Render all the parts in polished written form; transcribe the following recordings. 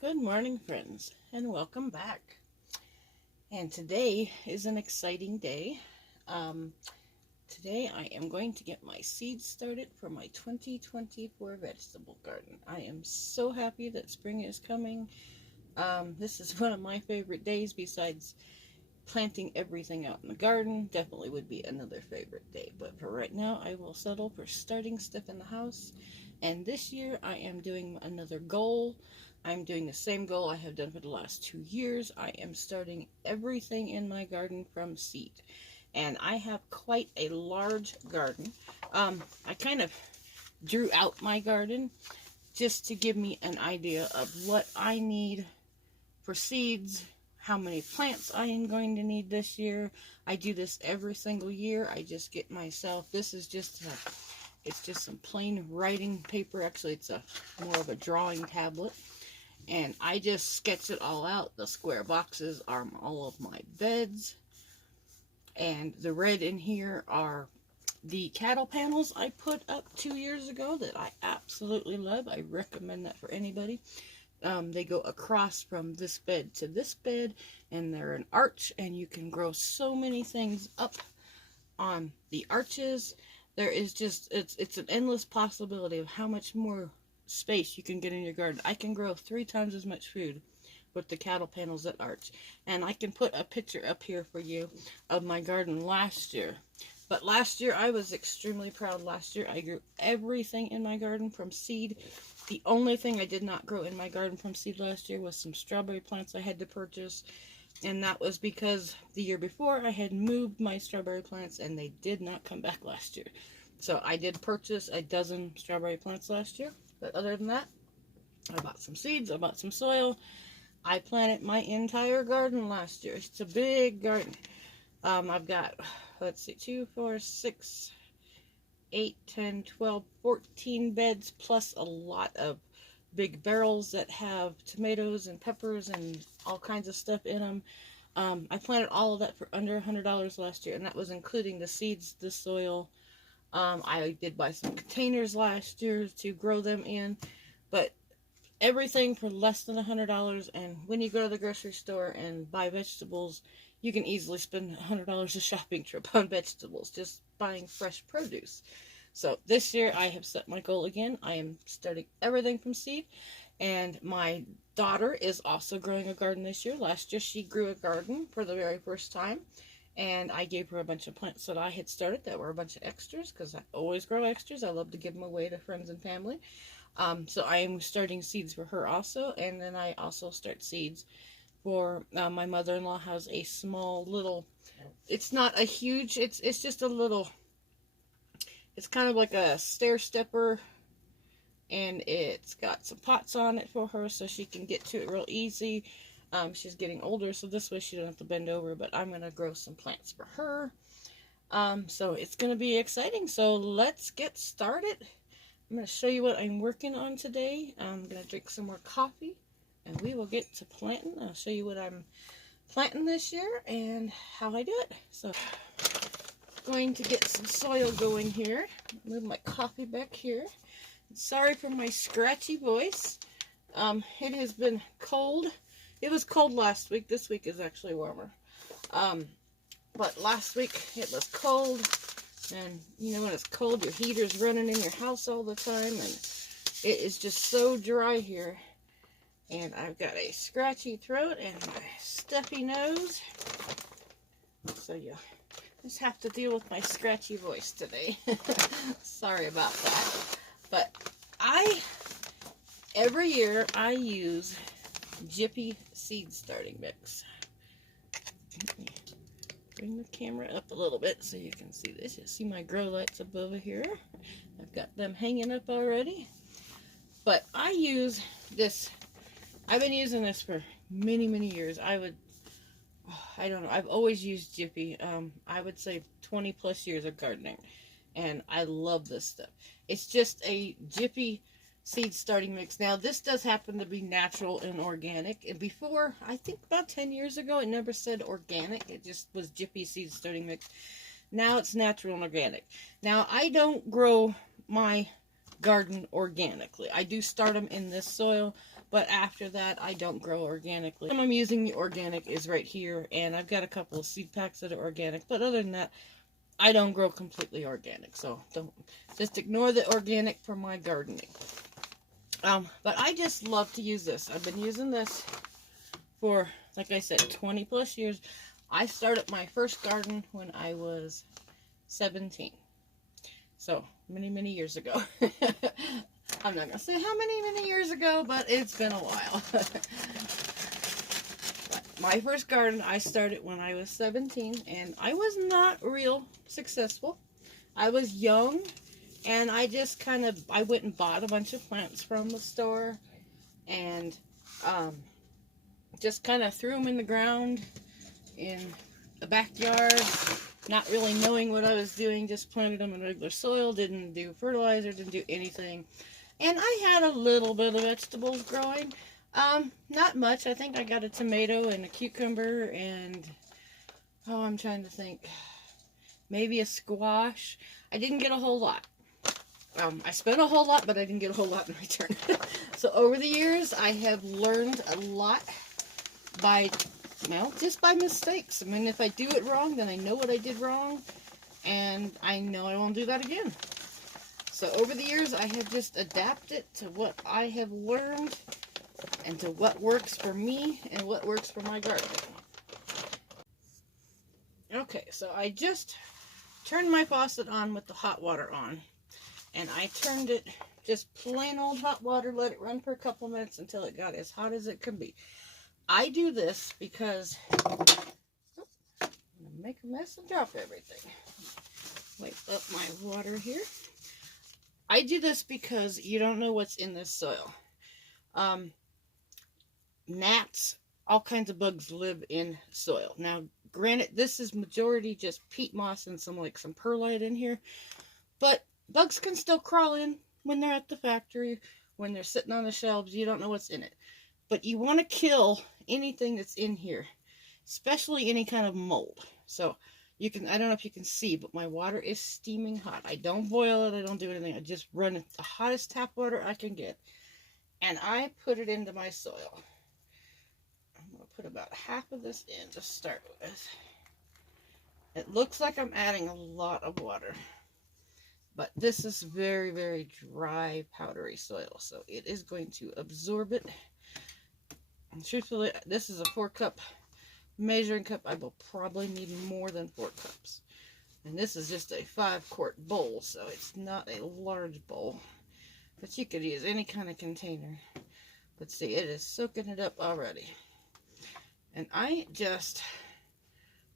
Good morning, friends, and welcome back. And today is an exciting day. Um, Today I am going to get my seeds started for my 2024 vegetable garden. I am so happy that spring is coming. This is one of my favorite days besides planting everything out in the garden. Definitely would be another favorite day. But for right now, I will settle for starting stuff in the house. And this year, I am doing another goal. I'm doing the same goal I have done for the last 2 years. I am starting everything in my garden from seed. And I have quite a large garden. I kind of drew out my garden just to give me an idea of what I need for seeds, how many plants I am going to need this year. I do this every single year. I just get myself, this is just it's just some plain writing paper. Actually, it's more of a drawing tablet. And I just sketch it all out. The square boxes are all of my beds. And the red in here are the cattle panels I put up 2 years ago that I absolutely love. I recommend that for anybody. They go across from this bed to this bed, and they're an arch, and you can grow so many things up on the arches. There is just, it's an endless possibility of how much more space you can get in your garden. I can grow 3 times as much food with the cattle panels that arch. And I can put a picture up here for you of my garden last year. But last year, I was extremely proud. Last year, I grew everything in my garden from seed. The only thing I did not grow in my garden from seed last year was some strawberry plants I had to purchase. And that was because the year before, I had moved my strawberry plants and they did not come back last year. So I did purchase a dozen strawberry plants last year. But other than that, I bought some seeds, I bought some soil. I planted my entire garden last year. It's a big garden. I've got, let's see, 2, 4, 6, 8, 10, 12, 14 beds, plus a lot of big barrels that have tomatoes and peppers and all kinds of stuff in them. I planted all of that for under $100 last year, and that was including the seeds, the soil. I did buy some containers last year to grow them in, but everything for less than $100. And when you go to the grocery store and buy vegetables, you can easily spend $100 a shopping trip on vegetables, just buying fresh produce. So this year I have set my goal again. I am starting everything from seed. And my daughter is also growing a garden this year. Last year she grew a garden for the very first time. And I gave her a bunch of plants that I had started that were a bunch of extras, because I always grow extras. I love to give them away to friends and family. So I am starting seeds for her also, and then I also start seeds for my mother-in-law. Has a small little, it's not a huge, it's just a little, it's kind of like a stair stepper, and it's got some pots on it for her so she can get to it real easy. She's getting older, so this way she doesn't have to bend over, but I'm going to grow some plants for her. So it's going to be exciting, so let's get started. I'm going to show you what I'm working on today. I'm going to drink some more coffee, and we will get to planting. I'll show you what I'm planting this year and how I do it. So, going to get some soil going here. Move my coffee back here. Sorry for my scratchy voice. It has been cold. It was cold last week. This week is actually warmer. But last week it was cold. And, you know, when it's cold, your heater's running in your house all the time, and it is just so dry here. And I've got a scratchy throat and my stuffy nose. So you just have to deal with my scratchy voice today. Sorry about that. But every year I use Jiffy Seed Starting Mix. Bring the camera up a little bit so you can see this. You see my grow lights above here. I've got them hanging up already. But I use this. I've been using this for many, many years. I don't know. I've always used Jiffy. I would say 20 plus years of gardening. And I love this stuff. It's just a Jiffy Seed Starting Mix. Now, this does happen to be natural and organic. And before, I think about 10 years ago, it never said organic. It just was Jiffy Seed Starting Mix. Now it's natural and organic. Now, I don't grow my garden organically. I do start them in this soil, But after that, I don't grow organically. I'm using the organic is right here, and I've got a couple of seed packs that are organic. But other than that, I don't grow completely organic. So don't just ignore the organic for my gardening. But I just love to use this. I've been using this for, like I said, 20 plus years. I started my first garden when I was 17. So, many years ago. I'm not going to say how many years ago, but it's been a while. My first garden I started when I was 17, and I was not real successful. I was young, and I just I went and bought a bunch of plants from the store, and just kind of threw them in the ground in the backyard, not really knowing what I was doing, just planted them in regular soil, didn't do fertilizer, didn't do anything. And I had a little bit of vegetables growing. Not much. I think I got a tomato and a cucumber and, oh, I'm trying to think, maybe a squash. I didn't get a whole lot. I spent a whole lot, but I didn't get a whole lot in return. So over the years, I have learned a lot by, well, just by mistakes. I mean, if I do it wrong, then I know what I did wrong, and I know I won't do that again. So over the years, I have just adapted to what I have learned and to what works for me and what works for my garden. Okay, so I just turned my faucet on with the hot water on, and I turned it just plain old hot water, let it run for a couple minutes until it got as hot as it could be. I do this because, I'm going to make a mess and drop everything. Wipe up my water here. I do this because you don't know what's in this soil. Gnats, all kinds of bugs live in soil. Now, granted, this is majority just peat moss and some perlite in here, but bugs can still crawl in when they're at the factory, when they're sitting on the shelves. You don't know what's in it. But you want to kill anything that's in here, especially any kind of mold. So you can, I don't know if you can see, but my water is steaming hot. I don't boil it, I don't do anything. I just run the hottest tap water I can get. And I put it into my soil. I'm going to put about half of this in to start with. It looks like I'm adding a lot of water. But this is very, very dry, powdery soil. So it is going to absorb it. And truthfully, this is a 4-cup measuring cup. I will probably need more than 4 cups. And this is just a 5-quart bowl, so it's not a large bowl. But you could use any kind of container. But see, it is soaking it up already. And I just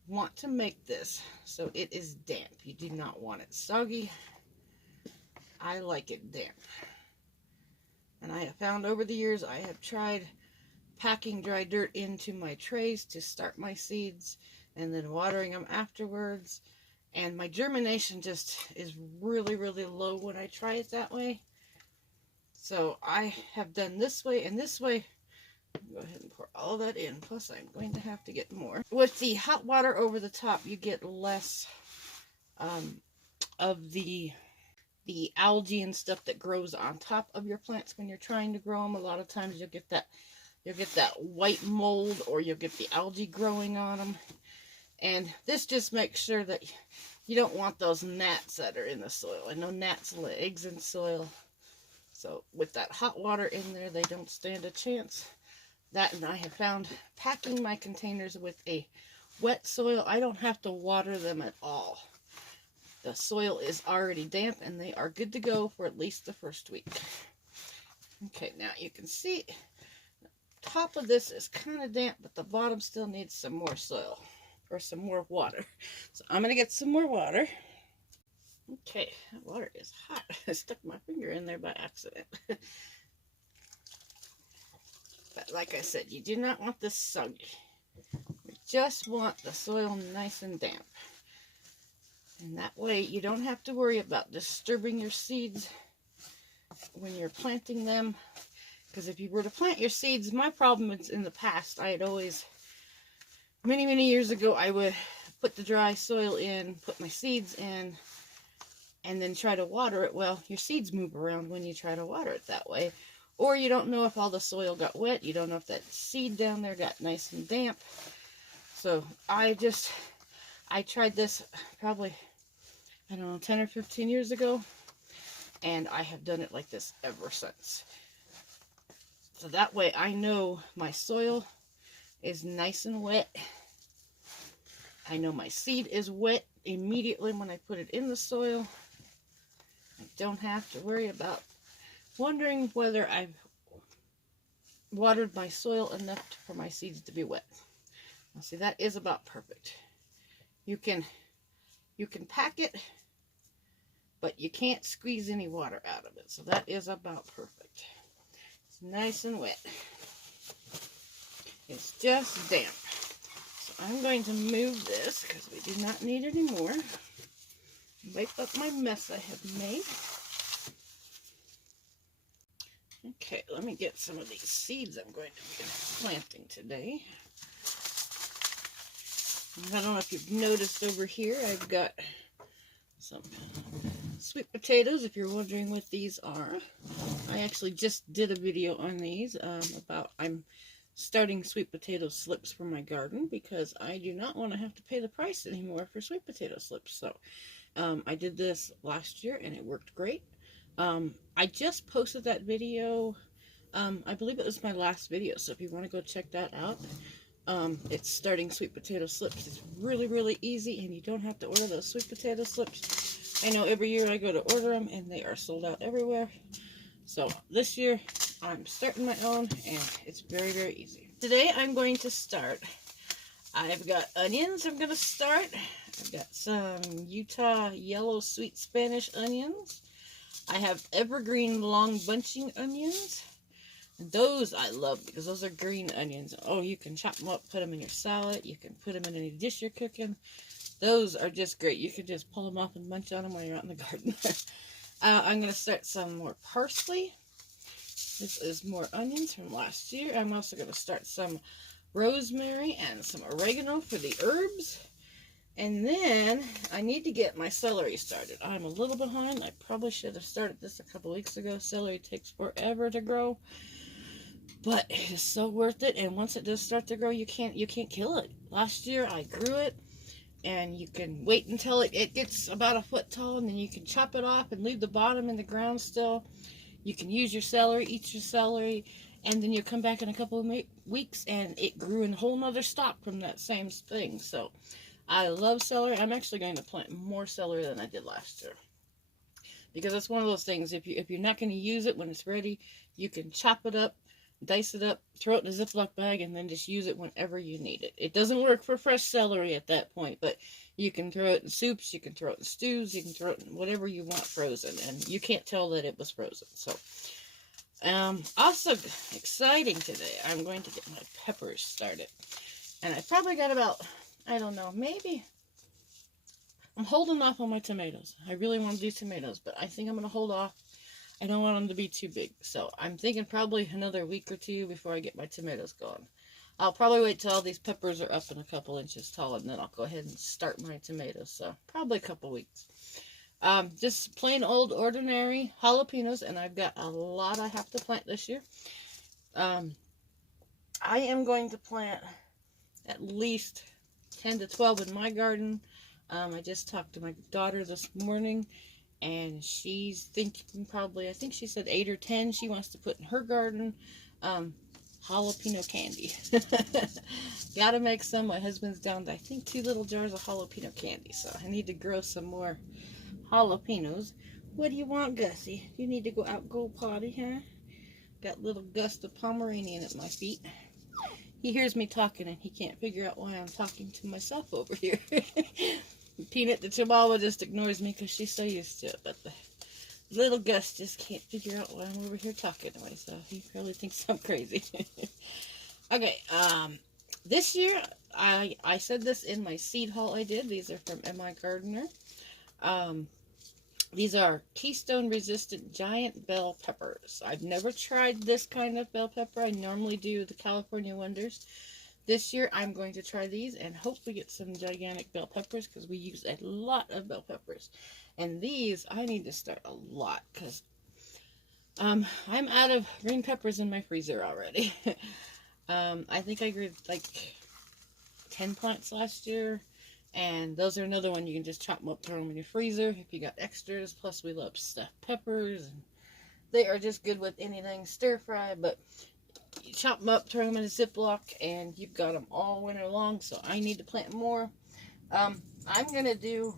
want to make this so it is damp. You do not want it soggy. I like it damp. And I have found over the years, I have tried packing dry dirt into my trays to start my seeds and then watering them afterwards, and my germination just is really, really low when I try it that way. So I have done this way and this way. Go ahead and pour all that in, plus I'm going to have to get more. With the hot water over the top, you get less of the algae and stuff that grows on top of your plants when you're trying to grow them. A lot of times you'll get that white mold, or you'll get the algae growing on them. And this just makes sure that you don't want those gnats that are in the soil. I know gnats lay eggs in soil. So with that hot water in there, they don't stand a chance. That, and I have found packing my containers with a wet soil, I don't have to water them at all. The soil is already damp and they are good to go for at least the first week. Okay, now you can see top of this is kind of damp, but the bottom still needs some more soil or some more water. So I'm going to get some more water. Okay, that water is hot. I stuck my finger in there by accident. But like I said, you do not want this soggy. You just want the soil nice and damp. And that way you don't have to worry about disturbing your seeds when you're planting them. Because if you were to plant your seeds, my problem is in the past, I had always, many years ago, I would put the dry soil in, put my seeds in, and then try to water it. Well, your seeds move around when you try to water it that way. or you don't know if all the soil got wet. You don't know if that seed down there got nice and damp. So I tried this probably, I don't know, 10 or 15 years ago, and I have done it like this ever since. So that way I know my soil is nice and wet. I know my seed is wet immediately when I put it in the soil. I don't have to worry about wondering whether I've watered my soil enough for my seeds to be wet. Now see, that is about perfect. You can pack it, but you can't squeeze any water out of it. So that is about perfect. It's nice and wet. It's just damp. So I'm going to move this because we do not need it anymore. Wipe up my mess I have made. Okay, let me get some of these seeds I'm going to be planting today. I don't know if you've noticed over here, I've got some sweet potatoes, if you're wondering what these are. I actually just did a video on these about I'm starting sweet potato slips for my garden because I do not want to have to pay the price anymore for sweet potato slips. So I did this last year and it worked great. I just posted that video. I believe it was my last video, so if you want to go check that out, it's starting sweet potato slips. It's really, really easy, and you don't have to order those sweet potato slips. I know every year I go to order them, and they are sold out everywhere. So this year, I'm starting my own, and it's very, very easy. Today, I'm going to start. I've got onions I'm going to start. I've got some Utah yellow sweet Spanish onions. I have evergreen long bunching onions. Those I love because those are green onions. Oh, you can chop them up, put them in your salad. You can put them in any dish you're cooking. Those are just great. You can just pull them off and munch on them while you're out in the garden. I'm going to start some more parsley. This is more onions from last year. I'm also going to start some rosemary and some oregano for the herbs. And then I need to get my celery started. I'm a little behind. I probably should have started this a couple weeks ago. Celery takes forever to grow, but it is so worth it. And once it does start to grow, you can't kill it. Last year I grew it, and you can wait until it gets about a foot tall, and then you can chop it off and leave the bottom in the ground still. You can use your celery, eat your celery, and then you come back in a couple of weeks, and it grew in a whole nother stalk from that same thing. So I love celery. I'm actually going to plant more celery than I did last year. Because it's one of those things, if you're not going to use it when it's ready, you can chop it up, dice it up, throw it in a Ziploc bag, and then just use it whenever you need it. It doesn't work for fresh celery at that point, but you can throw it in soups, you can throw it in stews, you can throw it in whatever you want frozen, and you can't tell that it was frozen. So, also exciting today, I'm going to get my peppers started. And I probably got about, I don't know, maybe, I'm holding off on my tomatoes. I really want to do tomatoes, but I think I'm going to hold off. I don't want them to be too big. So I'm thinking probably another week or two before I get my tomatoes going. I'll probably wait till all these peppers are up and a couple inches tall, and then I'll go ahead and start my tomatoes. So probably a couple weeks. Just plain old ordinary jalapenos, and I've got a lot I have to plant this year. I am going to plant at least 10 to 12 in my garden. I just talked to my daughter this morning, and she's thinking probably, I think she said 8 or 10 she wants to put in her garden. Jalapeno candy. Gotta make some. My husband's down to, I think, 2 little jars of jalapeno candy, so I need to grow some more jalapenos. What do you want, Gussie? You need to go potty, huh? Got little Gus the Pomeranian at my feet. He hears me talking, and he can't figure out why I'm talking to myself over here. Peanut the Chihuahua just ignores me because she's so used to it, but the little Gus just can't figure out why I'm over here talking to myself. He probably thinks I'm crazy. Okay, this year, I said this in my seed haul I did. These are from M.I. Gardener. These are Keystone Resistant Giant Bell Peppers. I've never tried this kind of bell pepper. I normally do the California Wonders. This year, I'm going to try these and hopefully get some gigantic bell peppers because we use a lot of bell peppers. And these, I need to start a lot because I'm out of green peppers in my freezer already. I think I grew like 10 plants last year, and those are another one. You can just chop them up, throw them in your freezer if you got extras. Plus, we love stuffed peppers, and they are just good with anything stir fry. But you chop them up, throw them in a Ziploc, and you've got them all winter long. So I need to plant more. I'm gonna do.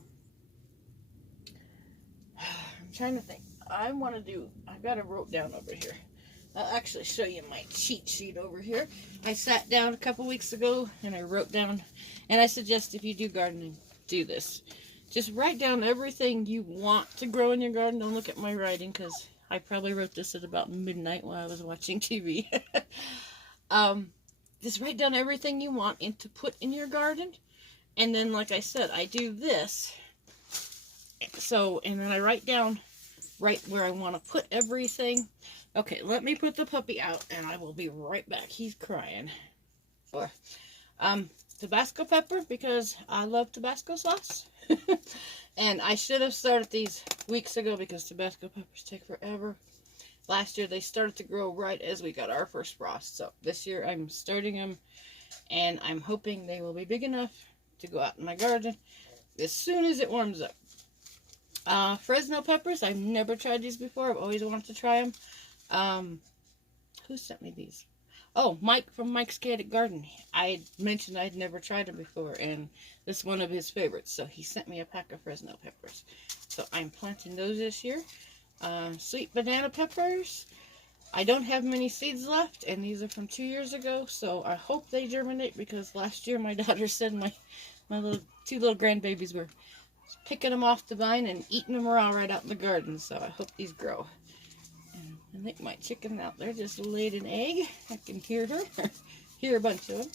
I'm trying to think. I've got it wrote down over here. I'll actually show you my cheat sheet over here. I sat down a couple weeks ago and I wrote down, and I suggest if you do gardening, do this. Just write down everything you want to grow in your garden. Don't look at my writing because I probably wrote this at about midnight while I was watching TV. Just write down everything you want to put in your garden. And then, like I said, I do this. So, and then I write down right where I want to put everything. Okay, let me put the puppy out, and I will be right back. He's crying. Or, Tabasco pepper, because I love Tabasco sauce. And I should have started these weeks ago because Tabasco peppers take forever. Last year, they started to grow right as we got our first frost. So, this year, I'm starting them, and I'm hoping they will be big enough to go out in my garden as soon as it warms up. Fresno peppers. I've never tried these before. I've always wanted to try them. Who sent me these? Oh, Mike from Mike's Chaotic Garden. I mentioned I'd never tried them before, and this is one of his favorites. So he sent me a pack of Fresno peppers. So I'm planting those this year. Sweet banana peppers. I don't have many seeds left, and these are from 2 years ago. So I hope they germinate because last year my daughter said my two little grandbabies were picking them off the vine and eating them raw right out in the garden. So I hope these grow. And I think my chicken out there just laid an egg. I can hear her. Hear a bunch of them.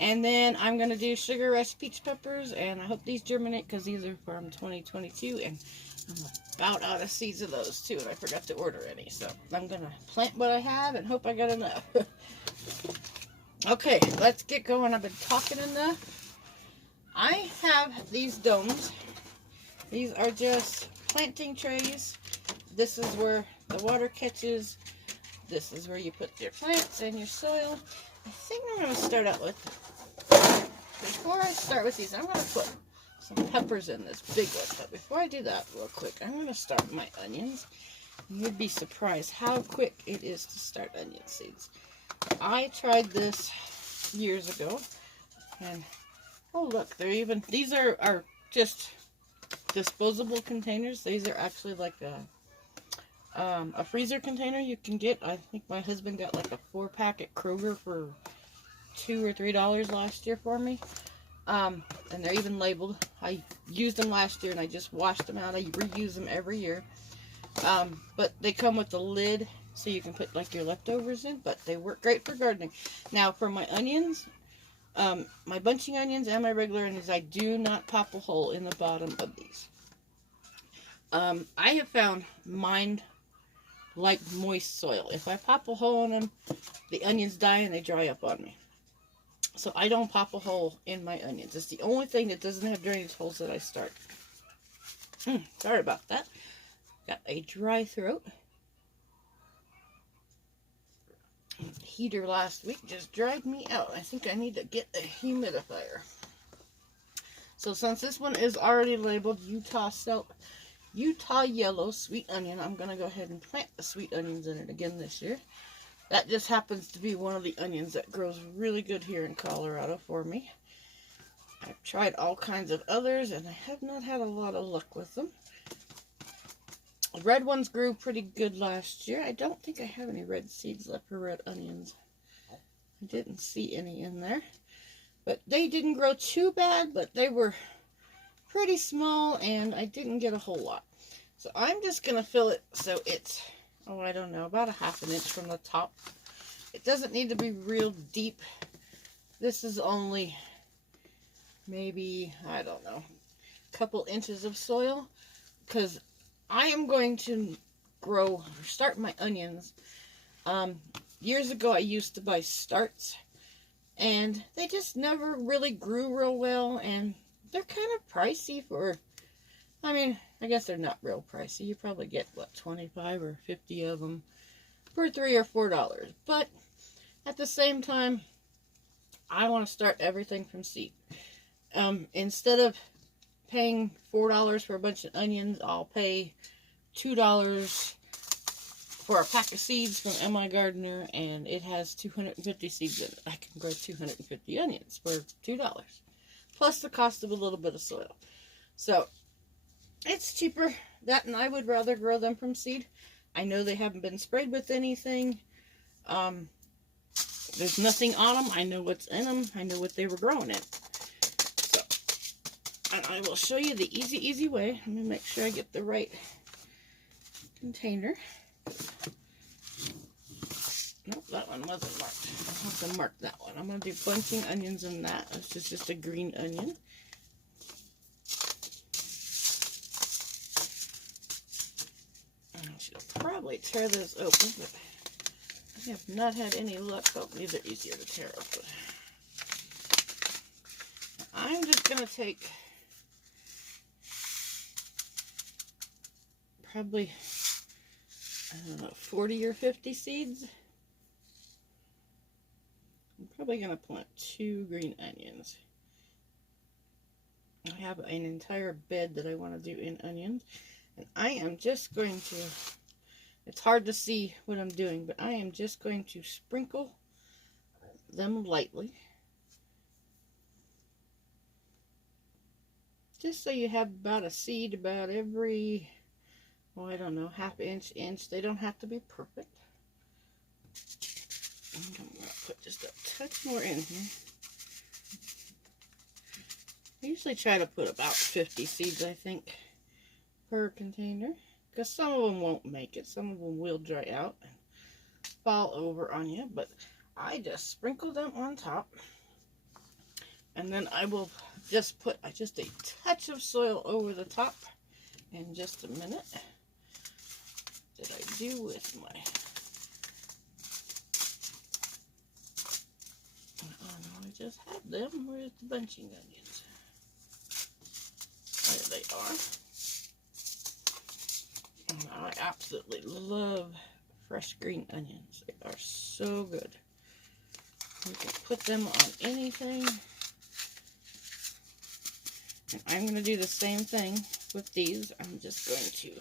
And then I'm going to do sugar rush peach peppers. And I hope these germinate because these are from 2022. And I'm about out of seeds of those too. And I forgot to order any. So I'm going to plant what I have and hope I got enough. Okay, let's get going. I've been talking enough. I have these domes. These are just planting trays. This is where the water catches. This is where you put your plants and your soil. I think I'm going to start out with, before I start with these, I'm going to put some peppers in this big one. But before I do that real quick, I'm going to start with my onions. You'd be surprised how quick it is to start onion seeds. I tried this years ago. And, oh look, they're even, these are just disposable containers. These are actually like a freezer container you can get. I think my husband got like a 4-pack at Kroger for $2 or $3 last year for me. And they're even labeled. I used them last year and I just washed them out. I reuse them every year. But they come with the lid so you can put like your leftovers in, but they work great for gardening. Now for my onions, my bunching onions and my regular onions, I do not pop a hole in the bottom of these. I have found mine like moist soil. If I pop a hole in them, the onions die and they dry up on me. So I don't pop a hole in my onions. It's the only thing that doesn't have drainage holes that I start. Sorry about that. Got a dry throat. The heater last week just dried me out. I think I need to get a humidifier. So since this one is already labeled Utah Yellow Sweet Onion, I'm going to go ahead and plant the sweet onions in it again this year. That just happens to be one of the onions that grows really good here in Colorado for me. I've tried all kinds of others and I have not had a lot of luck with them. The red ones grew pretty good last year. I don't think I have any red seeds left for red onions. I didn't see any in there. But they didn't grow too bad, but they were pretty small and I didn't get a whole lot. So I'm just going to fill it so it's, oh, I don't know, about a ½ an inch from the top. It doesn't need to be real deep. This is only maybe, I don't know, a couple inches of soil. Because I am going to start my onions. Years ago I used to buy starts. And they just never really grew real well. And they're kind of pricey for, I mean, I guess they're not real pricey. You probably get, what, 25 or 50 of them. for $3 or $4. But at the same time, I want to start everything from seed. Instead of paying $4 for a bunch of onions, I'll pay $2 for a pack of seeds from M.I. Gardener, and it has 250 seeds in it. I can grow 250 onions for $2, plus the cost of a little bit of soil. So it's cheaper. That, and I would rather grow them from seed. I know they haven't been sprayed with anything. There's nothing on them. I know what's in them. I know what they were growing in. So, and I will show you the easy way. Let me make sure I get the right container. Nope, that one wasn't marked. I'll have to mark that one. I'm going to do bunching onions in that. This is just a green onion. I should probably tear those open, but I have not had any luck. Oh, these are easier to tear open. I'm just going to take probably, I don't know, 40 or 50 seeds. I'm probably going to plant 2 green onions. I have an entire bed that I want to do in onions. And I am just going to, it's hard to see what I'm doing, but I am just going to sprinkle them lightly. Just so you have about a seed about every, oh, I don't know, half inch. They don't have to be perfect. I'm going to put just a touch more in here. I usually try to put about 50 seeds, I think, per container. Because some of them won't make it. Some of them will dry out and fall over on you. But I just sprinkle them on top. And then I will just put just a touch of soil over the top in just a minute. Did I do with my... Oh no, I just had them. Where's the bunching onions? There they are. And I absolutely love fresh green onions. They are so good. You can put them on anything. And I'm going to do the same thing with these. I'm just going to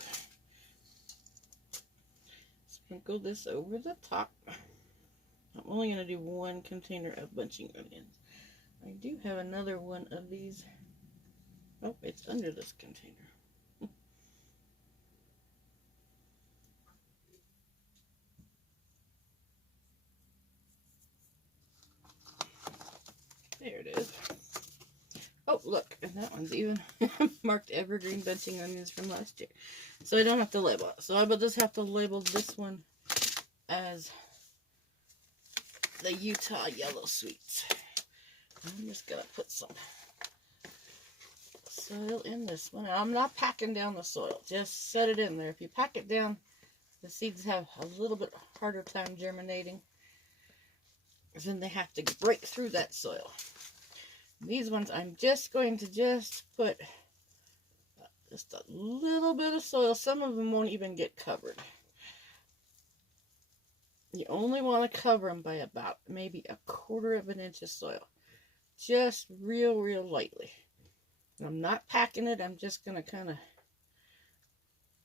sprinkle this over the top. I'm only going to do 1 container of bunching onions. I do have another one of these. Oh, it's under this container. There it is. Oh, look, and that one's even marked evergreen bunching onions from last year. So I don't have to label it. So I will just have to label this one as the Utah Yellow Sweets. I'm just going to put some soil in this one. I'm not packing down the soil. Just set it in there. If you pack it down, the seeds have a little bit harder time germinating. Then they have to break through that soil. These ones, I'm just going to put just a little bit of soil. Some of them won't even get covered. You only want to cover them by about maybe 1/4 of an inch of soil. Just real lightly. And I'm not packing it. I'm just going to kind of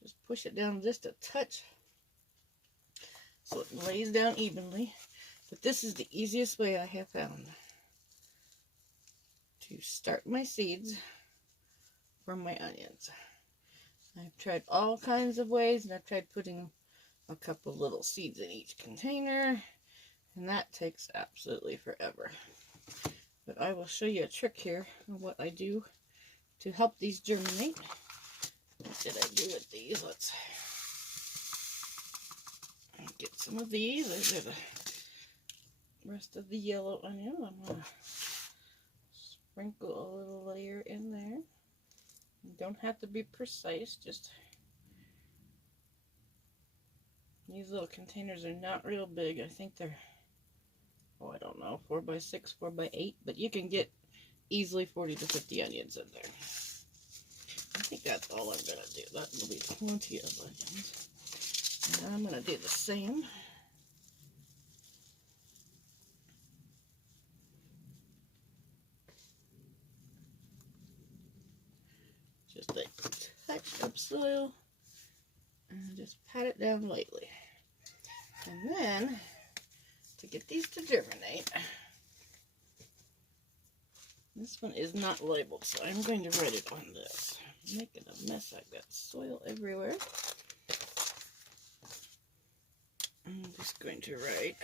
just push it down just a touch so it lays down evenly. But this is the easiest way I have found to start my seeds from my onions. I've tried all kinds of ways, and I've tried putting a couple little seeds in each container, and that takes absolutely forever. But I will show you a trick here of what I do to help these germinate. What did I do with these? Let's get some of these. There's the rest of the yellow onion. I'm going to sprinkle a little layer in there. You don't have to be precise, just these little containers are not real big. I think they're, oh, I don't know, 4 by 6, 4 by 8, but you can get easily 40 to 50 onions in there. I think that's all I'm going to do. That will be plenty of onions. And I'm going to do the same Just a touch of soil. And just pat it down lightly. And then, to get these to germinate, this one is not labeled, so I'm going to write it on this. I'm making a mess. I've got soil everywhere. I'm just going to write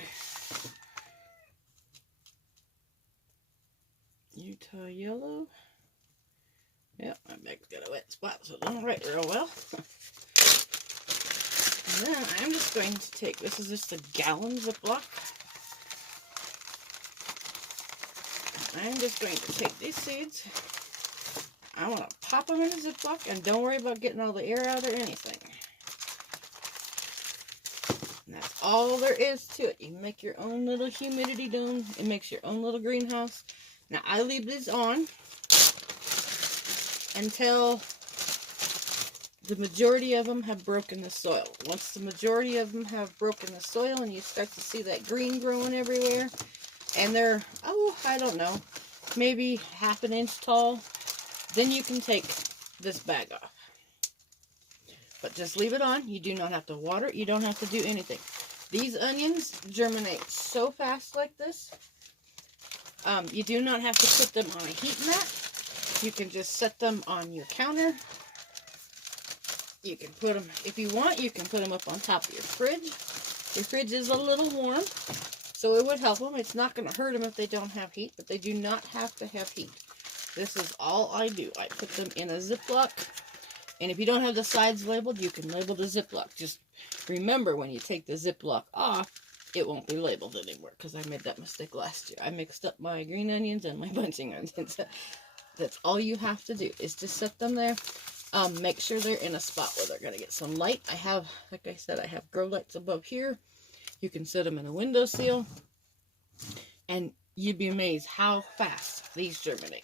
Utah yellow. Yep, my bag's got a wet spot, so it don't write real well. And then I'm just going to take, this is just a gallon Ziploc. I'm just going to take these seeds. I want to pop them in a Ziploc, and don't worry about getting all the air out or anything. And that's all there is to it. You can make your own little humidity dome. It makes your own little greenhouse. Now, I leave these on until the majority of them have broken the soil. Once the majority of them have broken the soil and you start to see that green growing everywhere, and they're, oh, I don't know, maybe half an inch tall, then you can take this bag off. But just leave it on. You do not have to water it. You don't have to do anything. These onions germinate so fast like this. You do not have to put them on a heat mat. You can just set them on your counter. You can put them, if you want, you can put them up on top of your fridge. Your fridge is a little warm, so it would help them. It's not going to hurt them if they don't have heat, but they do not have to have heat. This is all I do. I put them in a Ziploc, and if you don't have the sides labeled, you can label the Ziploc. Just remember, when you take the Ziploc off, it won't be labeled anymore, because I made that mistake last year. I mixed up my green onions and my bunching onions. That's all you have to do, is just set them there. Make sure they're in a spot where they're going to get some light. I have, like I said, I have grow lights above here. You can set them in a windowsill, and you'd be amazed how fast these germinate.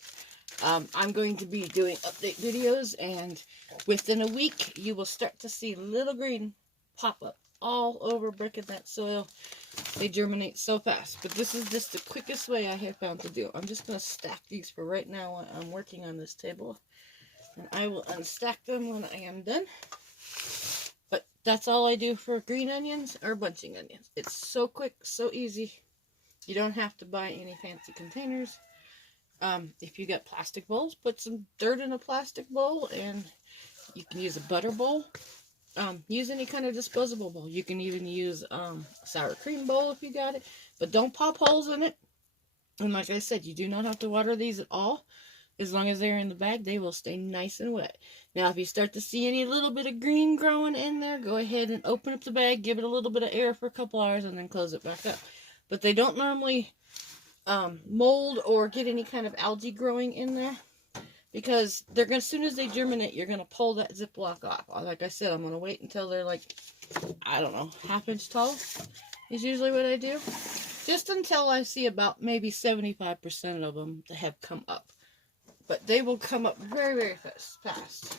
I'm going to be doing update videos, and within a week, you will start to see little green pop up all over bricking that soil. They germinate so fast, but this is just the quickest way I have found to do. I'm just going to stack these for right now while I'm working on this table. And I will unstack them when I am done. But that's all I do for green onions or bunching onions. It's so quick, so easy. You don't have to buy any fancy containers. If you got plastic bowls, put some dirt in a plastic bowl, and you can use a butter bowl. Use any kind of disposable bowl. You can even use a sour cream bowl if you got it. But don't pop holes in it. And like I said, you do not have to water these at all. As long as they're in the bag, they will stay nice and wet. Now, if you start to see any little bit of green growing in there, go ahead and open up the bag, give it a little bit of air for a couple hours, and then close it back up. But they don't normally mold or get any kind of algae growing in there, because they're gonna, as soon as they germinate, you're gonna pull that Ziploc off. Like I said, I'm gonna wait until they're like, I don't know, half-inch tall is usually what I do. Just until I see about maybe 75% of them that have come up. But they will come up very, very fast.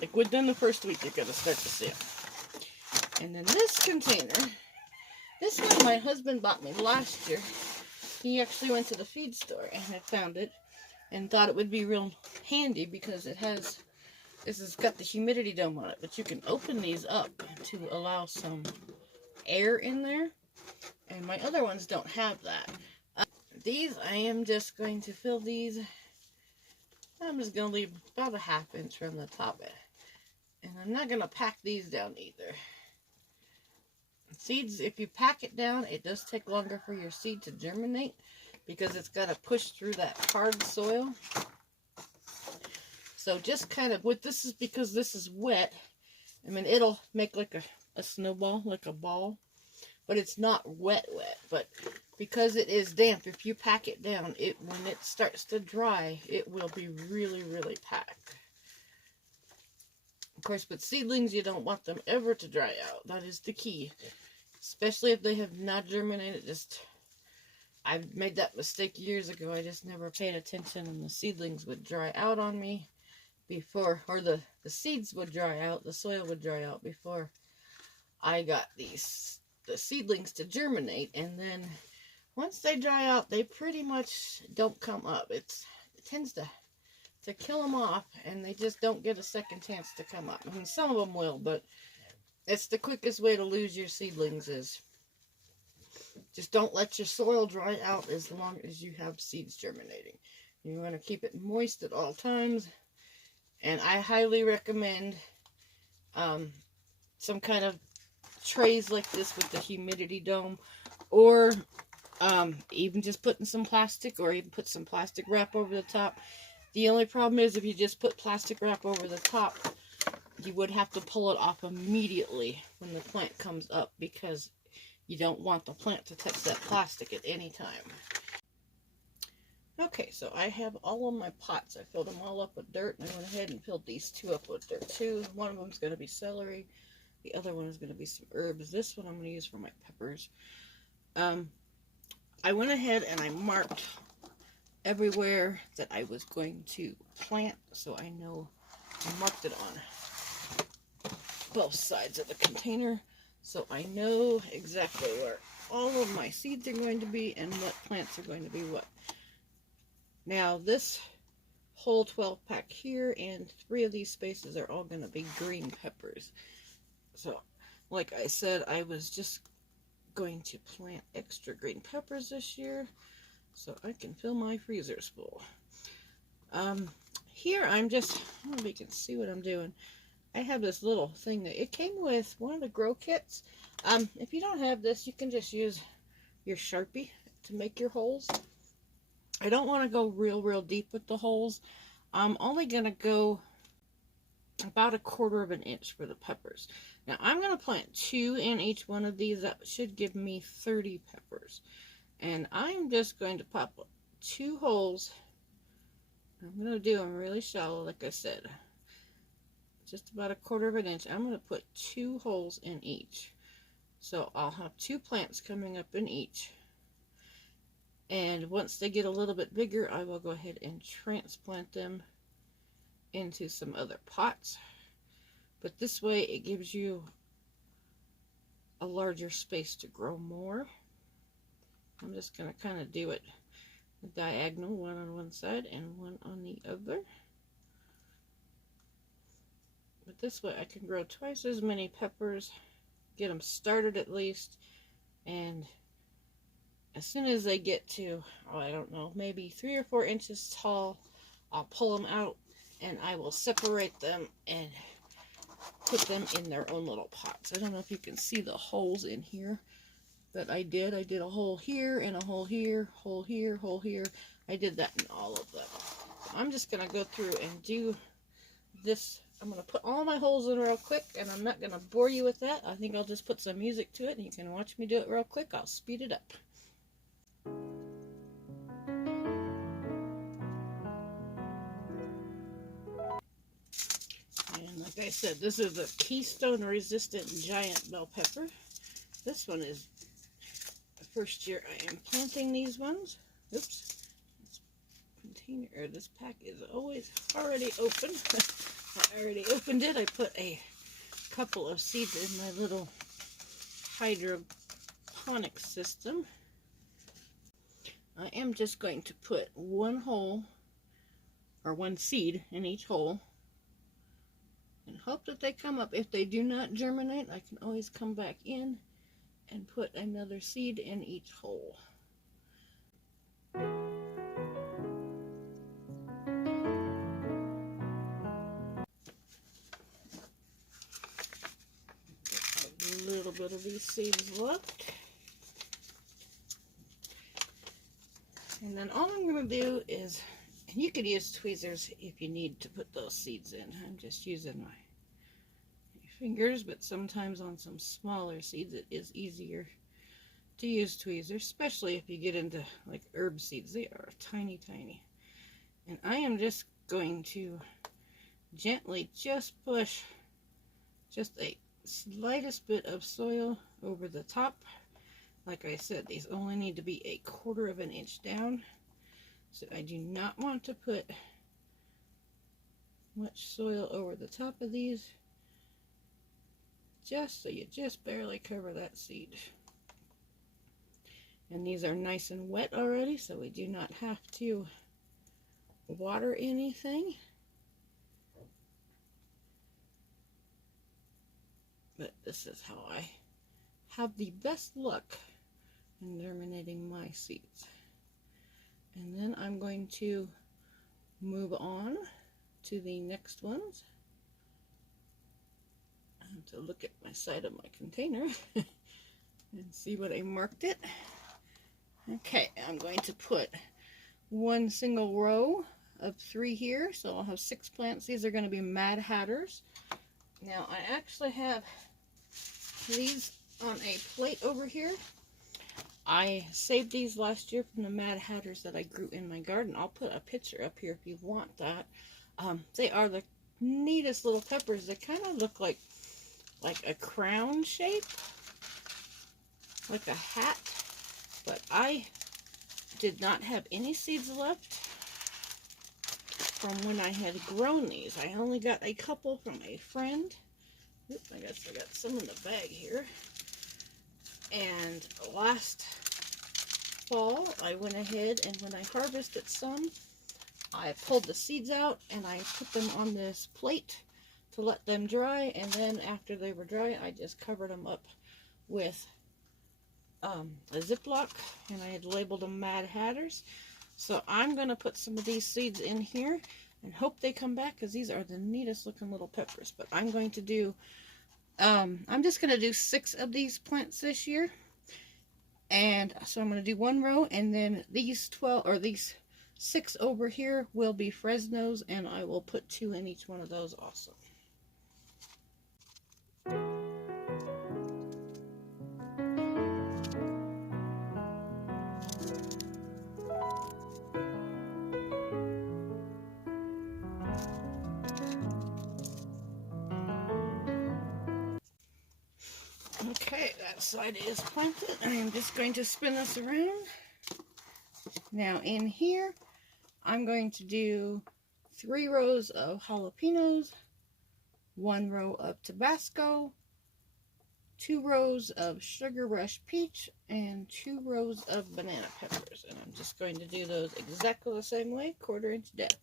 Like within the first week, you're going to start to see them. And then this container, this one my husband bought me last year. He actually went to the feed store and had found it and thought it would be real handy because it has, this has got the humidity dome on it. But you can open these up to allow some air in there. And my other ones don't have that. These, I am just going to fill these. I'm just going to leave about a half-inch from the top. And I'm not going to pack these down either. Seeds, if you pack it down, it does take longer for your seed to germinate because it's got to push through that hard soil. So just kind of, what this is, because this is wet, I mean, it'll make like a snowball, like a ball. But it's not wet, but because it is damp, if you pack it down, when it starts to dry, it will be really, really packed. Of course, with seedlings, you don't want them ever to dry out. That is the key. Especially if they have not germinated. I made that mistake years ago. I just never paid attention, and the seedlings would dry out on me before, or the seeds would dry out, the soil would dry out before I got the seedlings to germinate. And then once they dry out, they pretty much don't come up. It tends to to kill them off, and they just don't get a second chance to come up. I mean, some of them will, but it's the quickest way to lose your seedlings is just don't let your soil dry out as long as you have seeds germinating. You want to keep it moist at all times, and I highly recommend some kind of trays like this with the humidity dome, or even just putting some plastic, or even put some plastic wrap over the top. The only problem is if you just put plastic wrap over the top, you would have to pull it off immediately when the plant comes up, because you don't want the plant to touch that plastic at any time. Okay, so I have all of my pots. I filled them all up with dirt, and I went ahead and filled these two up with dirt too. One of them is going to be celery. The other one is going to be some herbs. This one I'm going to use for my peppers. I went ahead and I marked everywhere that I was going to plant, so I know I marked it on both sides of the container, so I know exactly where all of my seeds are going to be and what plants are going to be what. Now this whole 12 pack here and 3 of these spaces are all going to be green peppers. So like I said, I was just going to plant extra green peppers this year so I can fill my freezers full. Here I don't know if you can see what I'm doing. I have this little thing that it came with one of the grow kits. If you don't have this, you can just use your Sharpie to make your holes. I don't want to go real deep with the holes. I'm only going to go about 1/4 of an inch for the peppers. Now I'm going to plant 2 in each one of these. That should give me 30 peppers. And I'm just going to pop 2 holes. I'm going to do them really shallow, like I said. Just about 1/4 of an inch. I'm going to put 2 holes in each. So I'll have 2 plants coming up in each. And once they get a little bit bigger, I will go ahead and transplant them into some other pots. But this way it gives you a larger space to grow more. I'm just going to kind of do it diagonal, one on one side and one on the other. But this way I can grow twice as many peppers, get them started at least, and as soon as they get to, I don't know, maybe 3 or 4 inches tall, I'll pull them out and I will separate them and put them in their own little pots. I don't know if you can see the holes in here that I did. I did a hole here and a hole here, hole here, hole here. I did that in all of them. So I'm just going to go through and do this. I'm going to put all my holes in real quick, and I'm not going to bore you with that. I think I'll just put some music to it and you can watch me do it real quick. I'll speed it up. And like I said, this is a Keystone Resistant Giant Bell Pepper. This one is the first year I am planting these ones. Oops. This container, or this pack is always already open. I already opened it. I put a couple of seeds in my little hydroponic system. I am just going to put 1 hole, or 1 seed in each hole, and hope that they come up. If they do not germinate, I can always come back in and put another seed in each hole. A little bit of these seeds left. And then all I'm going to do is, and you could use tweezers if you need to put those seeds in. I'm just using my fingers, but sometimes on some smaller seeds it is easier to use tweezers, especially if you get into like herb seeds. They are tiny. And I am just going to gently just push just a slightest bit of soil over the top. Like I said, these only need to be 1/4 of an inch down, so I do not want to put much soil over the top of these, just so you just barely cover that seed. And these are nice and wet already, so we do not have to water anything. But this is how I have the best luck in germinating my seeds. And then I'm going to move on to the next ones. I have to look at my side of my container and see what I marked it. Okay, I'm going to put one single row of 3 here, so I'll have 6 plants. These are going to be Mad Hatters. Now I actually have these on a plate over here. I saved these last year from the Mad Hatters that I grew in my garden. I'll put a picture up here if you want that. They are the neatest little peppers. They kind of look like a crown shape, like a hat, but I did not have any seeds left from when I had grown these. I only got a couple from a friend. Oops, I guess I got some in the bag here. And last fall, I went ahead and when I harvested some, I pulled the seeds out and I put them on this plate to let them dry. And then after they were dry, I just covered them up with a Ziploc, and I had labeled them Mad Hatters. So I'm going to put some of these seeds in here and hope they come back, because these are the neatest looking little peppers. But I'm going to do, I'm just going to do 6 of these plants this year. And so I'm going to do 1 row, and then these 12, or these 6 over here will be Fresnos, and I will put 2 in each one of those also. Okay, that side is planted. I'm just going to spin this around. Now in here, I'm going to do 3 rows of jalapenos, 1 row of Tabasco, 2 rows of Sugar Rush Peach, and 2 rows of banana peppers. And I'm just going to do those exactly the same way, 1/4 inch depth.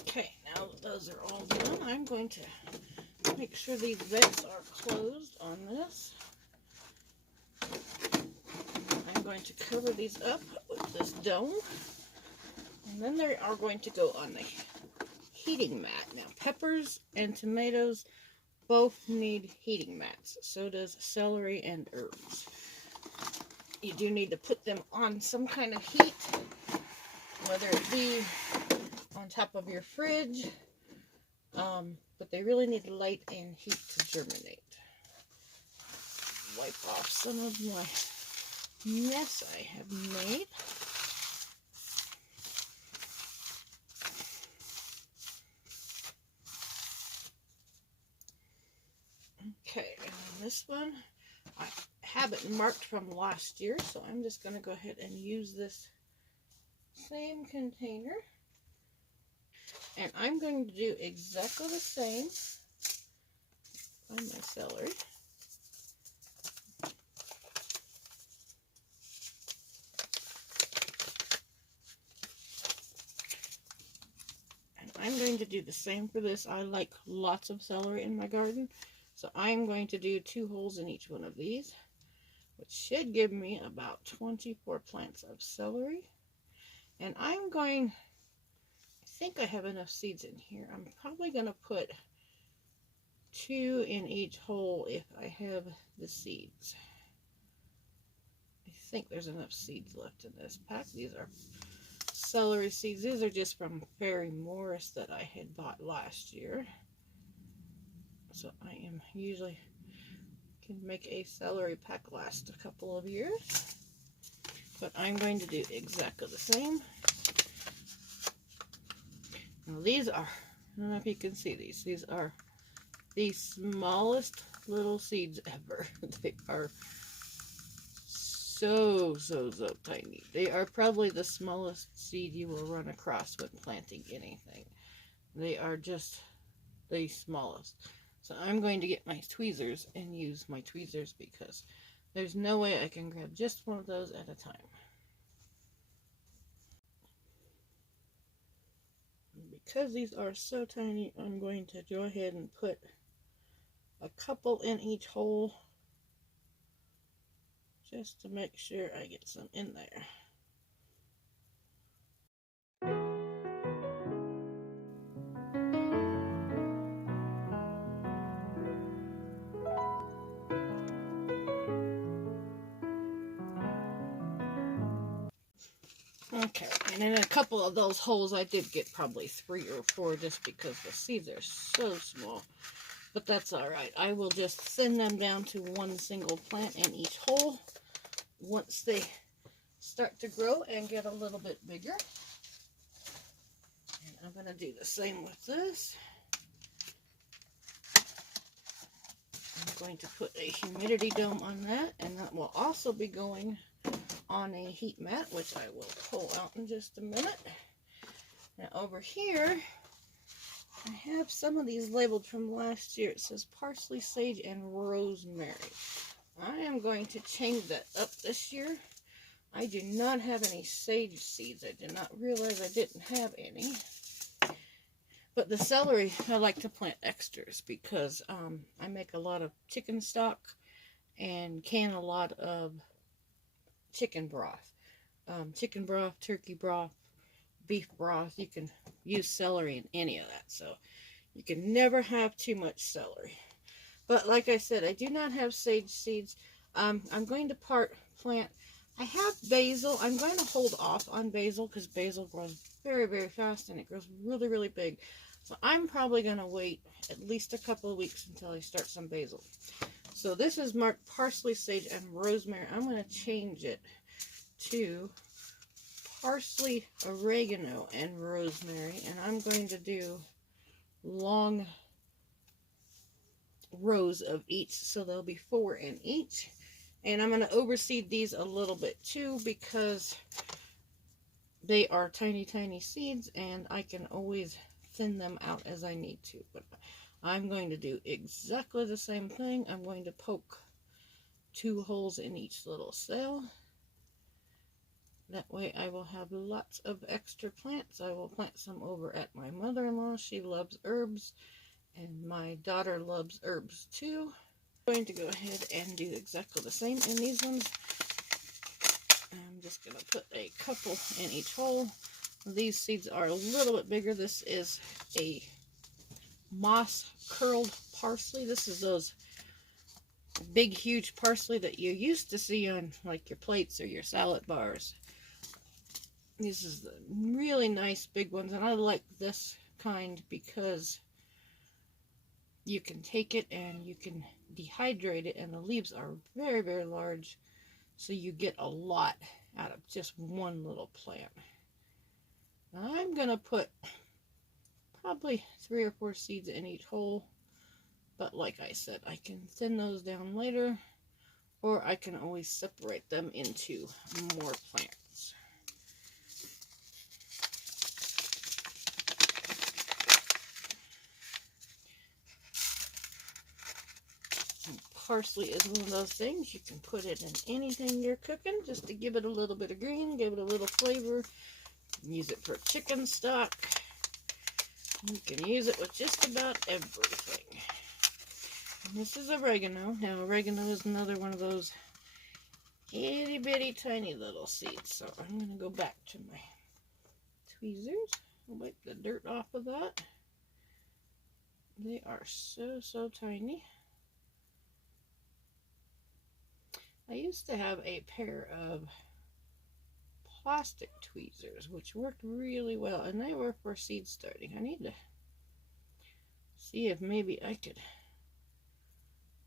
Okay, now that those are all done, I'm going to make sure these vents are closed on this. I'm going to cover these up with this dome, and then they are going to go on the heating mat. Now, peppers and tomatoes both need heating mats. So does celery and herbs. You do need to put them on some kind of heat, whether it be on top of your fridge, but they really need light and heat to germinate. Wipe off some of my mess I have made. Okay, and this one, I have it marked from last year, so I'm just going to go ahead and use this same container. And I'm going to do exactly the same on my celery. And I'm going to do the same for this. I like lots of celery in my garden. So I'm going to do 2 holes in each one of these, which should give me about 24 plants of celery. And I'm going, I think I have enough seeds in here. I'm probably going to put 2 in each hole if I have the seeds. I think there's enough seeds left in this pack. These are celery seeds. These are just from Fairy Morris that I had bought last year. So I am usually can make a celery pack last a couple of years. But I'm going to do exactly the same. Now these are, I don't know if you can see these. These are the smallest little seeds ever. They are so tiny. They are probably the smallest seed you will run across when planting anything. They are just the smallest. So I'm going to get my tweezers and use my tweezers because there's no way I can grab just one of those at a time. Because these are so tiny, I'm going to go ahead and put a couple in each hole just to make sure I get some in there. Okay, and in a couple of those holes I did get probably 3 or 4 just because the seeds are so small. But that's alright. I will just thin them down to one single plant in each hole once they start to grow and get a little bit bigger. And I'm going to do the same with this. I'm going to put a humidity dome on that, and that will also be going on a heat mat, which I will pull out in just a minute. Now over here, I have some of these labeled from last year. It says parsley, sage, and rosemary. I am going to change that up this year. I do not have any sage seeds. I did not realize I didn't have any. But the celery, I like to plant extras because I make a lot of chicken stock and can a lot of chicken broth. Chicken broth, turkey broth, beef broth. You can use celery in any of that. So you can never have too much celery. But like I said, I do not have sage seeds. I'm going to plant. I have basil. I'm going to hold off on basil because basil grows very fast and it grows really big. So I'm probably going to wait at least a couple of weeks until I start some basil. So this is marked parsley, sage, and rosemary. I'm going to change it to parsley, oregano, and rosemary. And I'm going to do long rows of each. So there'll be 4 in each. And I'm going to overseed these a little bit too because they are tiny seeds and I can always thin them out as I need to. But I'm going to do exactly the same thing. I'm going to poke 2 holes in each little cell. That way I will have lots of extra plants. I will plant some over at my mother-in-law. She loves herbs and my daughter loves herbs too. I'm going to go ahead and do exactly the same in these ones. I'm just going to put a couple in each hole. These seeds are a little bit bigger. This is a moss curled parsley. This is those big huge parsley that you used to see on like your plates or your salad bars. This is the really nice big ones, and I like this kind because you can take it and you can dehydrate it, and the leaves are very large, so you get a lot out of just one little plant. Now I'm going to put probably 3 or 4 seeds in each hole, but like I said, I can thin those down later, or I can always separate them into more plants. Parsley is one of those things you can put it in anything you're cooking just to give it a little bit of green, give it a little flavor. Use it for chicken stock. You can use it with just about everything. And this is oregano. Now oregano is another one of those itty bitty tiny little seeds. So I'm going to go back to my tweezers and wipe the dirt off of that. They are so tiny. I used to have a pair of plastic tweezers, which worked really well, and they were for seed starting. I need to see if maybe I could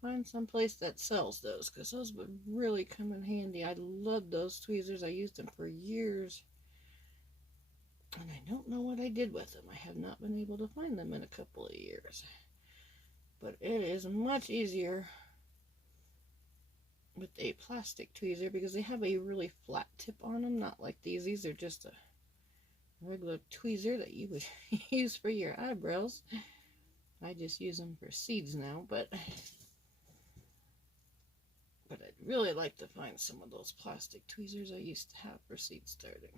find some place that sells those, because those would really come in handy. I love those tweezers. I used them for years, and I don't know what I did with them. I have not been able to find them in a couple of years, but it is much easier with a plastic tweezer because they have a really flat tip on them, not like these. These are just a regular tweezer that you would use for your eyebrows. I just use them for seeds now, but I'd really like to find some of those plastic tweezers I used to have for seed starting.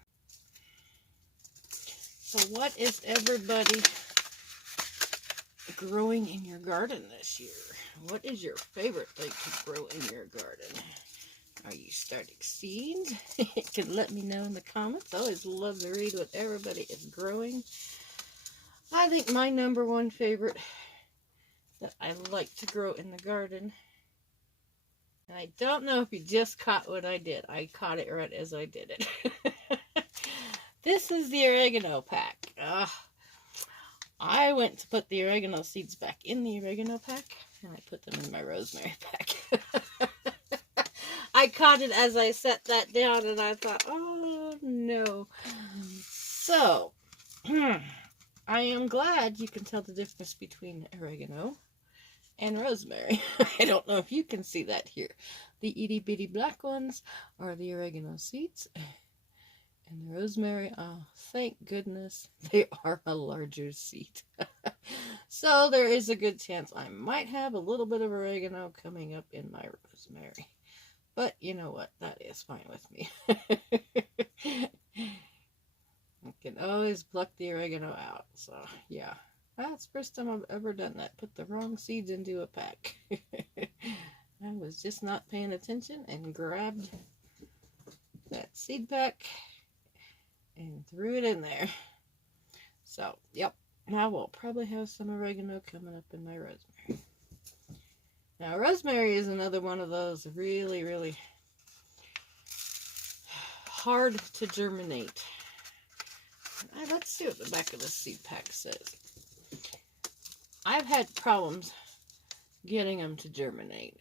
So what is everybody growing in your garden this year? What is your favorite thing to grow in your garden? Are you starting seeds? You can let me know in the comments. I always love to read what everybody is growing. I think my number one favorite that I like to grow in the garden, and I don't know if you just caught what I did. I caught it right as I did it. This is the oregano pack. I went to put the oregano seeds back in the oregano pack, and I put them in my rosemary pack. I caught it as I set that down, and I thought, oh no. So, I am glad you can tell the difference between oregano and rosemary. I don't know if you can see that here. The itty bitty black ones are the oregano seeds. And the rosemary, oh, thank goodness, they are a larger seed. So there is a good chance I might have a little bit of oregano coming up in my rosemary. But you know what? That is fine with me. I can always pluck the oregano out. So, yeah. That's the first time I've ever done that. Put the wrong seeds into a pack. I was just not paying attention and grabbed that seed pack and threw it in there. So, yep. I will probably have some oregano coming up in my rosemary. Now, rosemary is another one of those really, really hard to germinate. Let's see what the back of the seed pack says. I've had problems getting them to germinate.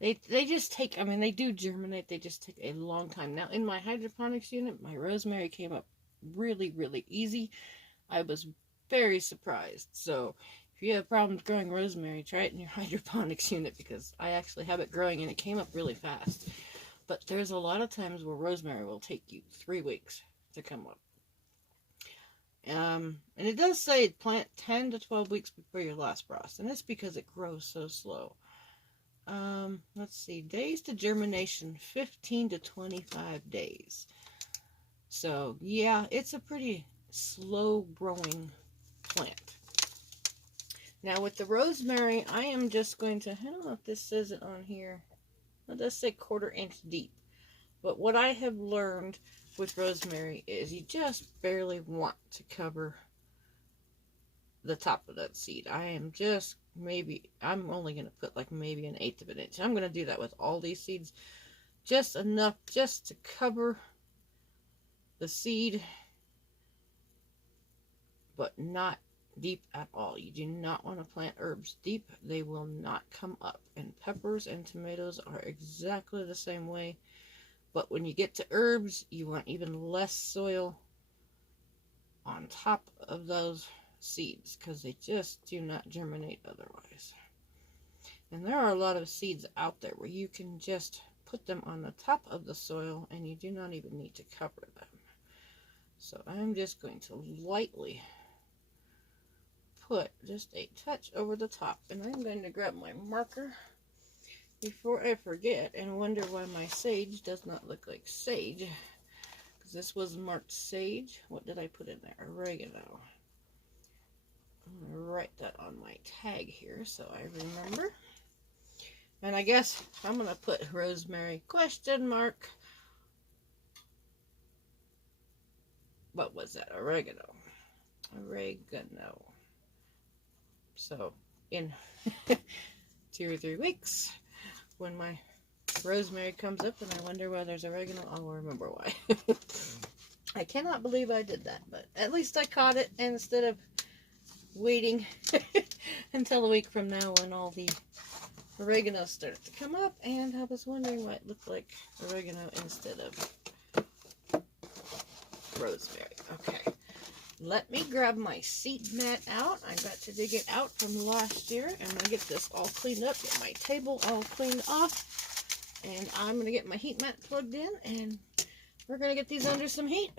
They just take, I mean, they do germinate, they just take a long time. Now, in my hydroponics unit, my rosemary came up really, really easy. I was very surprised. So, if you have problems growing rosemary, try it in your hydroponics unit, because I actually have it growing and it came up really fast. But there's a lot of times where rosemary will take you 3 weeks to come up. And it does say plant 10 to 12 weeks before your last frost, and it's because it grows so slow. Let's see, days to germination, 15 to 25 days. So, yeah, it's a pretty slow growing plant. Now, with the rosemary, I am just going to, I don't know if this says it on here. It does say 1/4 inch deep. But what I have learned with rosemary is you just barely want to cover the top of that seed. I am just I'm only going to put like maybe 1/8 of an inch. I'm going to do that with all these seeds. Just enough just to cover the seed, but not deep at all. You do not want to plant herbs deep. They will not come up. And peppers and tomatoes are exactly the same way. But when you get to herbs, you want even less soil on top of those seeds, because they just do not germinate otherwise. And there are a lot of seeds out there where you can just put them on the top of the soil and you do not even need to cover them. So I'm just going to lightly put just a touch over the top, and I'm going to grab my marker before I forget and wonder why my sage does not look like sage, because this was marked sage. What did I put in there? Oregano. I'm going to write that on my tag here so I remember. And I guess I'm going to put rosemary question mark. What was that? Oregano. Oregano. So in 2 or 3 weeks, when my rosemary comes up and I wonder why there's oregano. I'll remember why. I cannot believe I did that, but at least I caught it instead of waiting until a week from now when all the oregano started to come up, and I was wondering why it looked like oregano instead of rosemary. Okay, let me grab my seed mat out. I got to dig it out from last year. I'm going to get this all cleaned up, get my table all cleaned off, and I'm going to get my heat mat plugged in, and we're going to get these under some heat.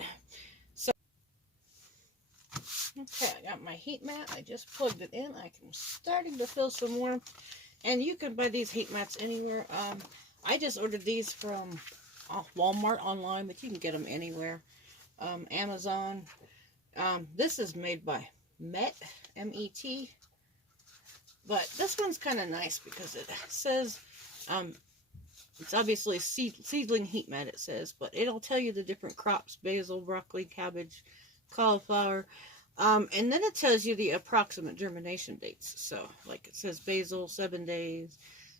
So, okay, I got my heat mat. I just plugged it in. I'm starting to feel some warmth. And you can buy these heat mats anywhere. I just ordered these from Walmart online, but you can get them anywhere. Amazon. This is made by Met, M-E-T. But this one's kind of nice because it says, it's obviously seedling heat mat, it says, but it'll tell you the different crops: basil, broccoli, cabbage, cauliflower. And then it tells you the approximate germination dates. So, like it says basil, 7 days,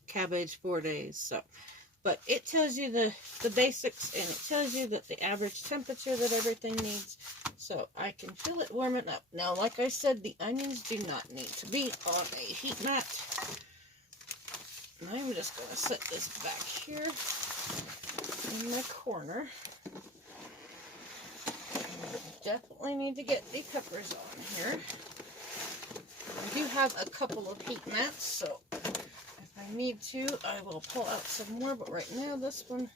cabbage, 4 days. So, but it tells you the basics, and it tells you that the average temperature that everything needs. So, I can feel it warming up. Now, like I said, the onions do not need to be on a heat mat. I'm just going to set this back here in my corner. Definitely need to get the peppers on here. I do have a couple of heat mats, so if I need to, I will pull out some more, but right now this one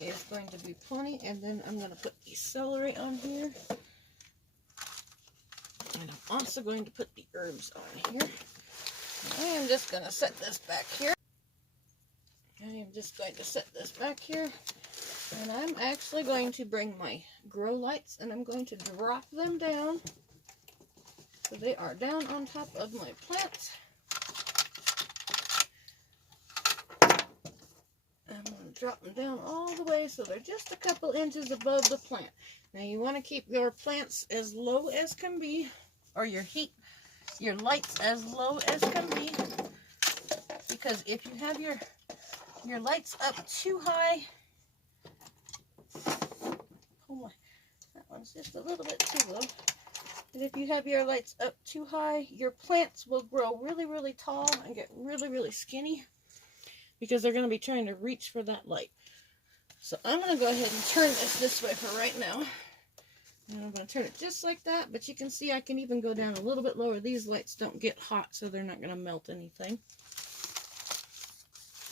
is going to be plenty. And then I'm going to put the celery on here. And I'm also going to put the herbs on here. I am just going to set this back here. I am just going to set this back here. And I'm actually going to bring my grow lights and I'm going to drop them down. So they are down on top of my plant. I'm going to drop them down all the way so they're just a couple inches above the plant. Now you want to keep your plants as low as can be, or your lights as low as can be, because if you have your lights up too high, that one's just a little bit too low. And if you have your lights up too high, your plants will grow really, really tall and get really, really skinny because they're going to be trying to reach for that light. So I'm going to go ahead and turn this way for right now. And I'm going to turn it just like that, but you can see I can even go down a little bit lower. These lights don't get hot, so they're not going to melt anything.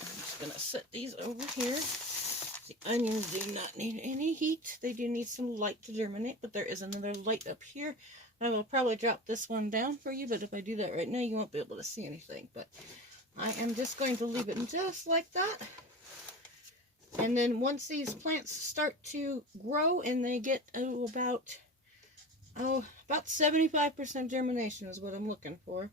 I'm just going to set these over here. The onions do not need any heat. They do need some light to germinate, but there is another light up here. I will probably drop this one down for you, but if I do that right now, you won't be able to see anything. But I am just going to leave it just like that. And then once these plants start to grow and they get about 75% germination is what I'm looking for.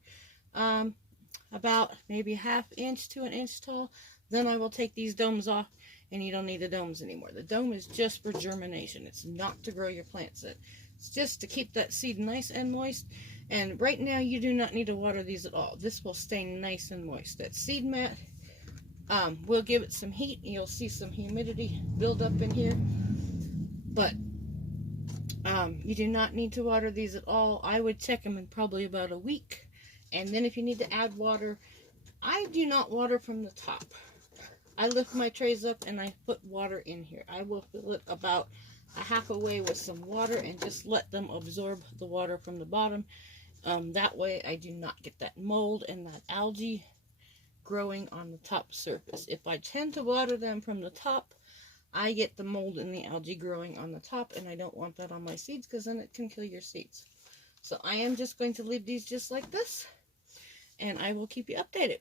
About maybe ½ inch to 1 inch tall. Then I will take these domes off. And you don't need the domes anymore. The dome is just for germination. It's not to grow your plants in. It's just to keep that seed nice and moist. And right now you do not need to water these at all. This will stay nice and moist. That seed mat will give it some heat. You'll see some humidity build up in here. But you do not need to water these at all. I would check them in probably about a week. And then if you need to add water, I do not water from the top. I lift my trays up and I put water in here. I will fill it about a half away with some water and just let them absorb the water from the bottom. That way I do not get that mold and that algae growing on the top surface. If I tend to water them from the top, I get the mold and the algae growing on the top, and I don't want that on my seeds because then it can kill your seeds. So I am just going to leave these just like this, and I will keep you updated.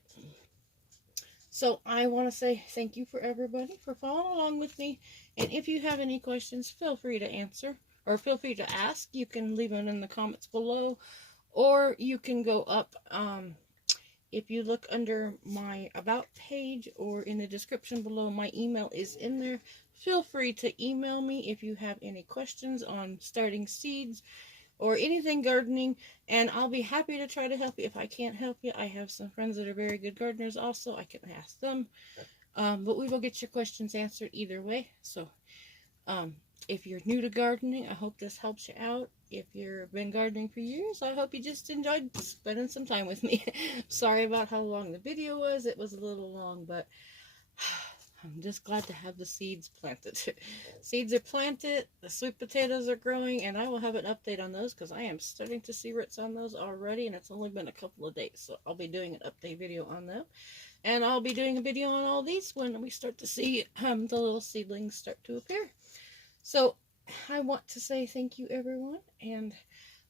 So I want to say thank you for everybody for following along with me. And if you have any questions, feel free to answer or feel free to ask. You can leave them in the comments below, or you can go up. If you look under my About page or in the description below, my email is in there. Feel free to email me if you have any questions on starting seeds or anything gardening, and I'll be happy to try to help you. If I can't help you, I have some friends that are very good gardeners also. I can ask them. But we will get your questions answered either way. So, if you're new to gardening, I hope this helps you out. If you've been gardening for years, I hope you just enjoyed spending some time with me. Sorry about how long the video was. It was a little long, but I'm just glad to have the seeds planted. Seeds are planted, the sweet potatoes are growing, and I will have an update on those because I am starting to see roots on those already, and it's only been a couple of days, so I'll be doing an update video on them. And I'll be doing a video on all these when we start to see the little seedlings start to appear. So I want to say thank you, everyone, and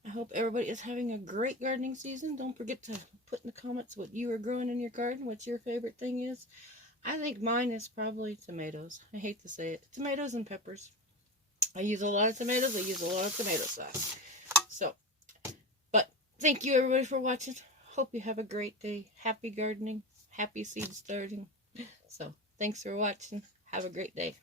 I hope everybody is having a great gardening season. Don't forget to put in the comments what you are growing in your garden, what your favorite thing is. I think mine is probably tomatoes. I hate to say it. Tomatoes and peppers. I use a lot of tomatoes. I use a lot of tomato sauce. So, but thank you, everybody, for watching. Hope you have a great day. Happy gardening. Happy seed starting. So, thanks for watching. Have a great day.